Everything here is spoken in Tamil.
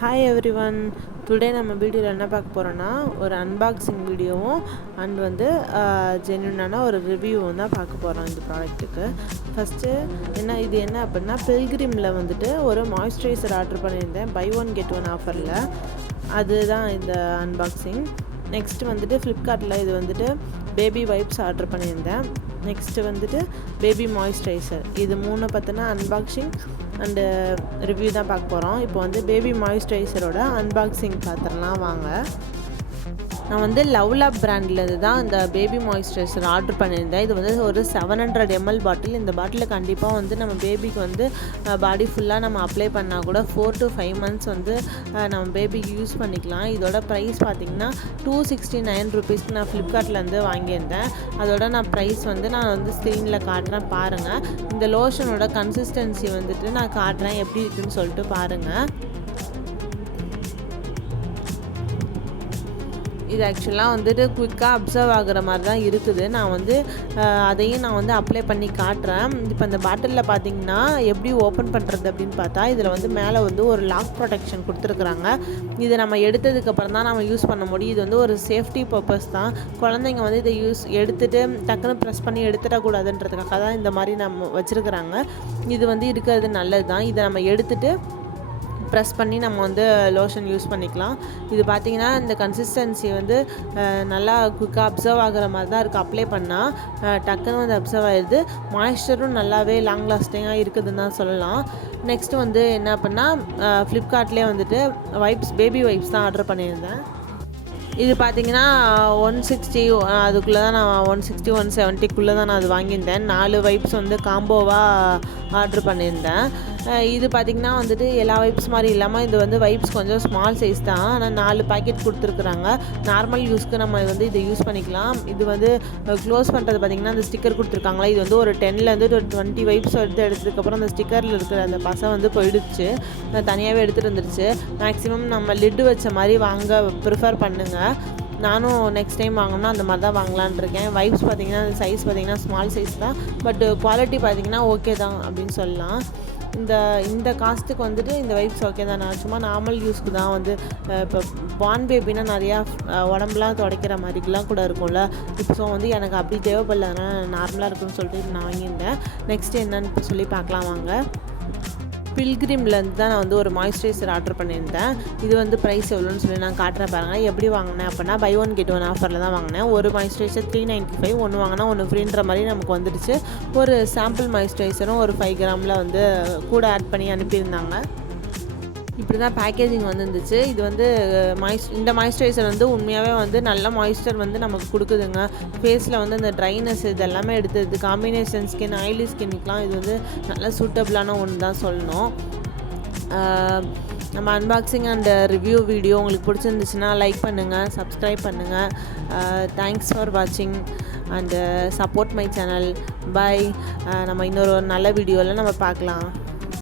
Hi every one. டுடே நம்ம வீடியோவில் என்ன பார்க்க போகிறோன்னா ஒரு அன்பாக்சிங் வீடியோவும் அண்ட் வந்து ஜென்யூனான ஒரு ரிவ்யூவும் தான் பார்க்க போகிறோம் இந்த ப்ராடக்ட்டுக்கு. ஃபஸ்ட்டு இது என்ன அப்படின்னா பில்கிரிமில் வந்துட்டு ஒரு மாய்ஸ்சரைசர் ஆர்டர் பண்ணியிருந்தேன் பை ஒன் கெட் ஒன் ஆஃபரில். அதுதான் இந்த அன்பாக்சிங். நெக்ஸ்ட்டு வந்துட்டு ஃப்ளிப்கார்ட்டில் இது வந்துட்டு பேபி வைப்ஸ் ஆர்டர் பண்ணியிருந்தேன். நெக்ஸ்ட்டு வந்துட்டு பேபி மாய்ஸ்சரைசர். இது மூணு பற்றின அன்பாக்சிங் அண்டு ரிவ்யூ தான் பார்க்க போகிறோம். இப்போ வந்து பேபி மாய்ஸ்சரைசரோட அன்பாக்சிங் பார்த்துடலாம் வாங்க. நான் வந்து லவ்லாப் பிராண்ட்லேருந்து தான் இந்த பேபி மாய்ஸ்சரைசர் ஆர்டர் பண்ணியிருந்தேன். இது வந்து ஒரு 700 ml பாட்டில். இந்த பாட்டிலில் கண்டிப்பாக வந்து நம்ம பேபிக்கு வந்து பாடி ஃபுல்லாக நம்ம அப்ளை பண்ணால் கூட 4 to 5 months வந்து நம்ம பேபிக்கு யூஸ் பண்ணிக்கலாம். இதோட ப்ரைஸ் பார்த்திங்கன்னா 269 rupeesக்கு நான் ஃப்ளிப்கார்ட்லேருந்து வாங்கியிருந்தேன். அதோட நான் ப்ரைஸ் வந்து நான் வந்து ஸ்க்ரீனில் காட்டுறேன் பாருங்கள். இந்த லோஷனோட கன்சிஸ்டன்சி வந்துட்டு நான் காட்டுறேன் எப்படி இருக்குதுன்னு சொல்லிட்டு பாருங்கள். இது ஆக்சுவலாக வந்துட்டு குயிக்காக அப்சர்வ் ஆகிற மாதிரி தான் இருக்குது. நான் வந்து அதையும் நான் வந்து அப்ளை பண்ணி காட்டுறேன். இப்போ இந்த பாட்டிலில் பார்த்தீங்கன்னா எப்படி ஓப்பன் பண்ணுறது அப்படின்னு பார்த்தா இதில் வந்து மேலே வந்து ஒரு லாக் ப்ரொடெக்ஷன் கொடுத்துருக்குறாங்க. இதை நம்ம எடுத்ததுக்கப்புறம் தான் நம்ம யூஸ் பண்ண முடியும். இது வந்து ஒரு சேஃப்டி பர்பஸ் தான். குழந்தைங்க வந்து இதை எடுத்துகிட்டு டக்குன்னு ப்ரெஸ் பண்ணி எடுத்துடக்கூடாதுன்றதுக்காக தான் இந்த மாதிரி நம்ம வச்சுருக்குறாங்க. இது வந்து இருக்கிறது நல்லது தான். இதை நம்ம எடுத்துகிட்டு ப்ரெஸ் பண்ணி நம்ம வந்து லோஷன் யூஸ் பண்ணிக்கலாம். இது பார்த்திங்கன்னா இந்த கன்சிஸ்டன்சி வந்து நல்லா குயிக்காக அப்சர்வ் ஆகிற மாதிரி தான் இருக்குது. அப்ளை பண்ணால் டக்குன்னு வந்து அப்சர்வ் ஆகிடுது. மாய்ஸ்சரும் நல்லாவே லாங் லாஸ்டிங்காக இருக்குதுன்னு தான் சொல்லலாம். நெக்ஸ்ட்டு வந்து என்ன அப்படின்னா ஃப்ளிப்கார்ட்லேயே வந்துட்டு பேபி வைப்ஸ் தான் ஆர்டர் பண்ணியிருந்தேன். இது பார்த்திங்கன்னா 160 அதுக்குள்ளே தான் நான் 160 170க்குள்ளே தான் நான் அது வாங்கியிருந்தேன். 4 வைப்ஸ் வந்து காம்போவாக ஆர்டர் பண்ணியிருந்தேன். இது பார்த்திங்கன்னா வந்துட்டு எல்லா வைப்ஸ் மாதிரி இல்லாமல் இது வந்து வைப்ஸ் கொஞ்சம் ஸ்மால் சைஸ் தான். ஆனால் 4 பாக்கெட் கொடுத்துருக்குறாங்க. நார்மல் யூஸ்க்கு நம்ம வந்து இதை யூஸ் பண்ணிக்கலாம். இது வந்து க்ளோஸ் பண்ணுறது பார்த்திங்கன்னா அந்த ஸ்டிக்கர் கொடுத்துருக்காங்களா, இது வந்து ஒரு 10லேருந்து ஒரு 20 வைப்ஸ் எடுத்ததுக்கப்புறம் அந்த ஸ்டிக்கரில் இருக்கிற அந்த பசை வந்து போயிடுச்சு. தனியாகவே எடுத்துகிட்டு வந்துடுச்சு. மேக்ஸிமம் நம்ம லிட்டு வச்ச மாதிரி வாங்க ப்ரிஃபர் பண்ணுங்கள். நானும் நெக்ஸ்ட் டைம் வாங்கினா அந்த மாதிரி தான் வாங்கலான் இருக்கேன். வைப்ஸ் பார்த்திங்கன்னா அந்த சைஸ் பார்த்திங்கன்னா ஸ்மால் சைஸ் தான். பட் குவாலிட்டி பார்த்திங்கன்னா ஓகே தான் அப்படின்னு சொல்லலாம். இந்த காஸ்ட்டுக்கு வந்துட்டு இந்த வைப்ஸ் ஓகே தான். நான் சும்மா நார்மல் யூஸ்க்கு தான் வந்து இப்போ பார்ன் பேபினா நிறையா உடம்புலாம் துடைக்கிற மாதிரிலாம் கூட இருக்கும்ல. இப்போ வந்து எனக்கு அப்படி தேவைப்படல, அதனால் நார்மலாக இருக்குன்னு சொல்லிட்டு நான் வாங்கியிருந்தேன். நெக்ஸ்ட்டு என்னன்னு இப்போ சொல்லி பார்க்கலாம் வாங்க. பில்கிரிம்லேருந்து தான் நான் வந்து ஒரு மாய்ஸ்சரைசர் ஆர்டர் பண்ணியிருந்தேன். இது வந்து ப்ரைஸ் எவ்வளோன்னு சொல்லி நான் காட்டுறேன் பாருங்கள். எப்படி வாங்கினேன் அப்படின்னா பை ஒன் கெட் ஒன் ஆஃபரில் தான் வாங்கினேன். ஒரு மாய்ஸ்சரைசர் 395, ஒன்று வாங்கினா ஒன்று ஃப்ரீன்ற மாதிரி நமக்கு வந்துடுச்சு. ஒரு சாம்பிள் மாய்ஸ்சரைசரும் ஒரு 5 கிராமில் வந்து கூட ஆட் பண்ணி அனுப்பியிருந்தாங்க. இப்படி தான் பேக்கேஜிங் வந்து இருந்துச்சு. இது வந்து இந்த மாய்ஸ்சரைசர் வந்து உண்மையாகவே வந்து நல்ல மாய்ஸ்சர் வந்து நமக்கு கொடுக்குதுங்க. ஃபேஸில் வந்து அந்த ட்ரைனஸ் இது எல்லாமே எடுத்தது. காம்பினேஷன் ஸ்கின், ஆயிலி ஸ்கின்னுக்கெலாம் இது வந்து நல்ல சூட்டபிளான ஒன்று தான் சொல்லணும். நம்ம அன்பாக்சிங் அண்ட் ரிவ்யூ வீடியோ உங்களுக்கு பிடிச்சிருந்துச்சுன்னா லைக் பண்ணுங்கள், சப்ஸ்கிரைப் பண்ணுங்கள். தேங்க்ஸ் ஃபார் வாட்சிங் and support my channel. Bye. நம்ம இன்னொரு நல்ல வீடியோவில் நம்ம பார்க்கலாம்.